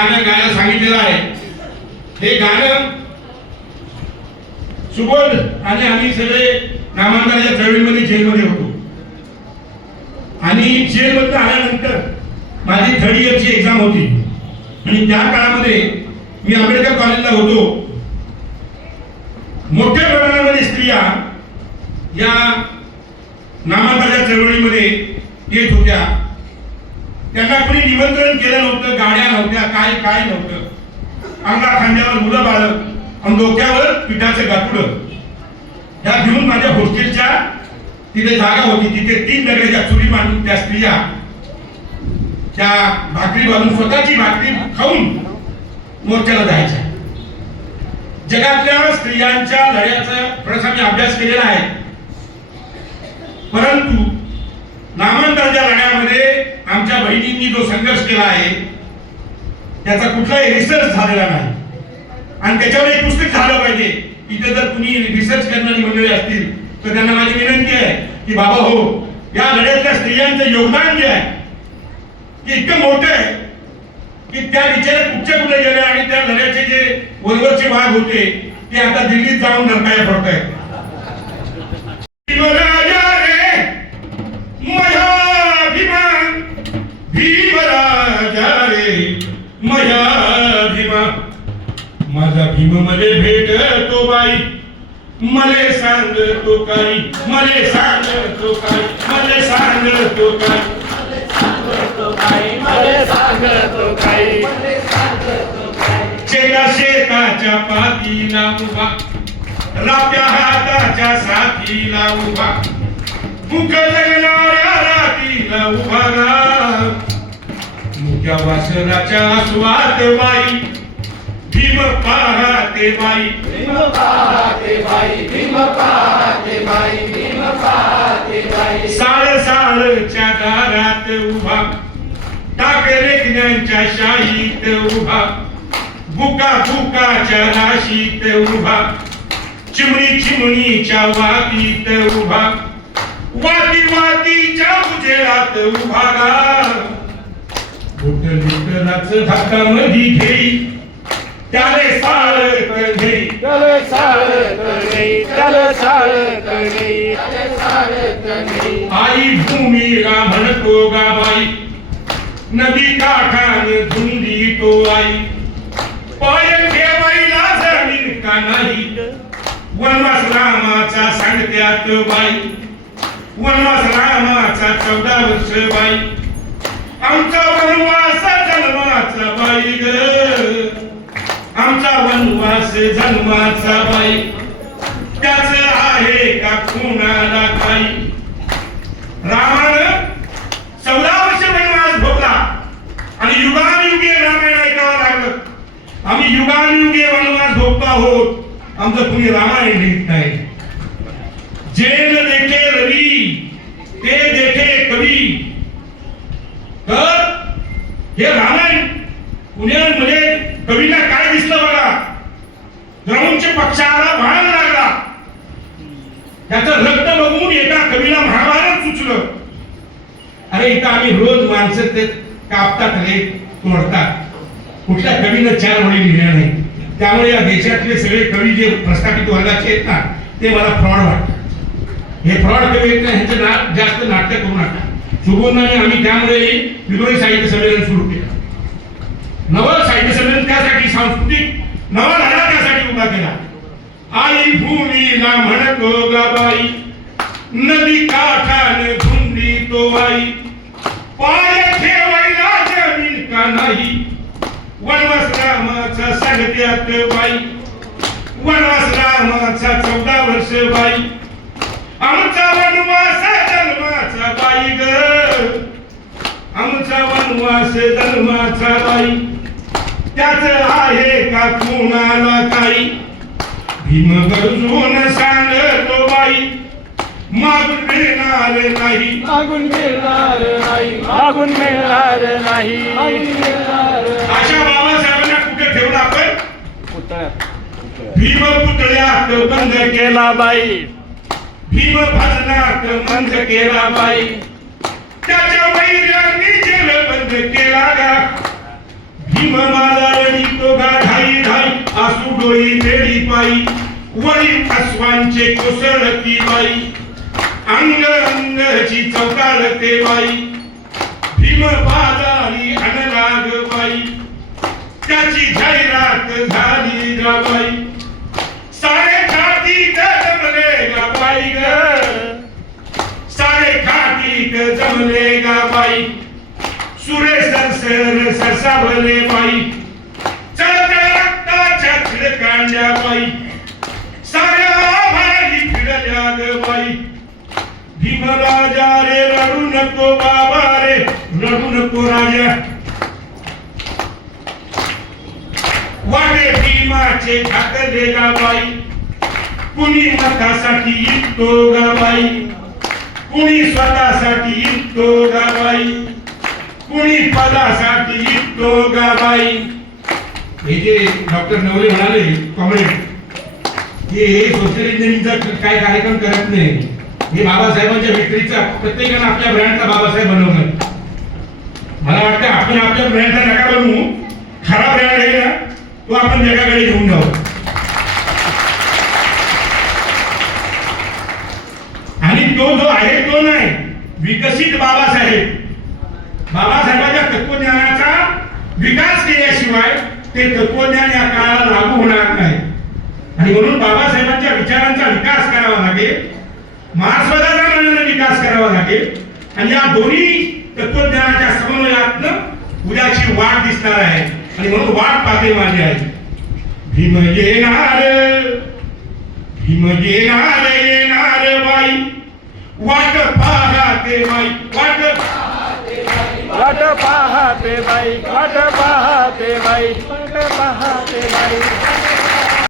गाणं गायला सांगितलेलं आहे. हे गाणं सुबोध आणि आम्ही सगळे नामांतराच्या चळवळीमध्ये जेलमध्ये होतो आणि जेलमधून आल्यानंतर माझी 3rd इयरची एक्झाम होती आणि त्या काळामध्ये मी आंबेडकर कॉलेजला होतो. मोठ्या प्रमाणामध्ये स्त्रिया या नामांतराच्या चळवळीमध्ये येत होत्या. त्यांना कोणी निमंत्रण केलं नव्हतं, गाड्या नव्हत्या, काय नव्हतं. अंगा खांद्यावर मुलं बाळ आणि डोक्यावर पिठाचं गाठुडं. ह्या घेऊन माझ्या हॉस्टेलच्या तिथे जागा होती, तिथे 3 दगडाच्या चुली मांडून त्या स्त्रिया त्या भाकरी बांधून स्वतःची भाकरी खाऊन मोर्चाला जायच्या. जगातल्या स्त्रियांच्या लढ्याचा थोडासा मी अभ्यास केलेला आहे, परंतु नामांतराच्या लढ्यामध्ये आमच्या बहिणींनी जो संघर्ष केला आहे त्याचा कुठलाही रिसर्च झालेला नाही आणि त्याच्यावर एक पुस्तक झालं पाहिजे. इथे जर कुणी रिसर्च करणारी मंडळी असतील तर त्यांना माझी विनंती आहे की बाबा हो, या लढ्यातल्या स्त्रियांचं योगदान जे आहे ते इतकं मोठं आहे की त्या बिचाऱ्या कुठे गेल्या आणि त्या लढ्याचे जे वरवरचे भाग होते ते आता दिल्लीत जाऊन नरकाया पडतायत. माझा भीम मले भेटतो बाई, मले सांगतो काही, मले सांगतो काही, मले सांगतो काही, मले सांगतो काही. शेताच्या पातीला उभा, राप्या हाताच्या साथीला उभा, मुख जगणाऱ्या रातीला उभा रा. मुख्या वासराच्या स्वाद बाई, भीम पाहते बाई, भीम पाहते बाई, भीम पाहते बाई, भीम पाहते बाई. साळच्या दारात उभा, टाकरेकण्यांच्या शाहीत उभा, बुकाच्या राशीत उभा, चिमणीच्या वातीत उभा, वातीच्या उजेडात उभा गा. बोट लिटराचं धाकामध्ये घेई, त्याले साळत घेई, त्याले साळत नाही, त्याले साळत नाही, त्याले साळत नाही. आई भूमीला म्हणतो गा बाई, नदी काठाने धुंदी तो आई, पाय ठेवायला जमीन का नाही. वनवास रामाचा सांगत्यात बाई, वनवास रामाचा 14 वर्ष बाई, आमचा वनवास जन्माचा बाई ग, आमचा वनवास जन्माचा बाई. त्याच आहे का कुणाला काही. रामानं 14 वर्ष वनवास भोगला आणि युगानुयुगे रामायण ऐकावं लागलं. आम्ही युगानुयुगे वनवास भोगतो आहोत, आमचं कुणी रामायण लिहित नाही. जेल देखे रवी, ते देखे कवी. तर हे रामायण पुण्यामध्ये कवीला काय दिसलं बघा, द्रौंच्या पक्षाला भान लागला. त्याचं रक्त बघून एका कवीला महाभारत सुचलं. अरे इथं आम्ही रोज माणसं ते कापतात रे, तोडतात. कुठल्या कवीनं 4 ओळी लिहिल्या नाही. त्यामुळे या देशातले सगळे कवी जे प्रस्थापित वर्गाचे आहेत ना, ते मला फ्रॉड वाटतात. हे फ्रॉड कवी आहेत ना, ह्यांचं जास्त नाटक करू नका. सुबोधाने आम्ही त्यामुळे विरोधी साहित्य संमेलन सुरू केलं. नवं साहित्य संमेलन त्यासाठी, सांस्कृतिक नवा लढा त्यासाठी उभा केला. आई भूमीला म्हणतो गाबाई, नदी काठाने धुंदी तो आई, पाय ठेवायला जमीन का नाही. वनवास रामाचा सांगत्यात बाई, वनवास रामाचा 14 वर्ष बाई, आमचा वनवास जन्माचा बाई ग, आमचा वनवास जन्माचा बाई. त्याच आहे का कुणाला काही. भीम गरजून सांगतो बाई, मागून मिळणार नाही, मागून मिळणार नाही, मागून मिळणार नाही. अशा बाबासाहेबांना कुठे ठेवला आपण? पुतळ्यात. भीम पुतळ्यात बंद केला बाई, भीम भजनात बंद केला बाई. त्याच्या वैरांनी जेल बंद केला गा. भीम माझा रडितो घाई घाई आसू डोळी तेडी पायी वळी अश्वांचे कोसळती बाई अंग अंगची चौकाळते बाई भीम बाजारी अनलाग बाई त्याची जाहिरात झाली ग बाई सारे खातीत जमले ग बाई ग सारे खातीत जमले ग बाई सुरे सरसर सरसावले बाई चळचळ रक्ताच्या खिळकांड्या बाई साऱ्या भारी फिरल्या ग बाई भीमराजा रे रडू नको बाबा रे रडू नको राजा वाटे भीमाचे ठाकले गा बाई कुणी मतासाठी इतो गा बाई कुणी स्वतःसाठी इतो गा बाई कुणी पदासाठी इतो गा बाई हे जे डॉक्टर नवले म्हणाले कॉमेंट हे सोशल इंजिनिअरिंगचा काय कार्यक्रम करत नाही हे बाबासाहेबांच्या विक्रीचा प्रत्येकाने आपल्या ब्रँडचा बाबासाहेब बनवणं मला वाटतं आपण आपल्या ब्रँडचा नका बनवू खरा ब्रँड आहे ना तो आपण जगाकडे घेऊन जाऊ आणि तो जो आहे तो नाही विकसित बाबासाहेब बाबासाहेबांच्या तत्वज्ञानाचा विकास केल्याशिवाय ते तत्वज्ञान या काळाला लागू होणार नाही आणि म्हणून बाबासाहेबांच्या विचारांचा विकास करावा लागेल मार्क्सवादाचा मानाने विकास करावा लागेल आणि या दोन्ही तत्वज्ञानाच्या समन्वयातनं उद्याची वाट दिसणार आहे आणि म्हणून वाट पाहते माझी आहे भीम येणार येणार बाई वाट पाहते बाई वाट वाट पाहते बाई वाट पाहते बाई वाट पाहते बाई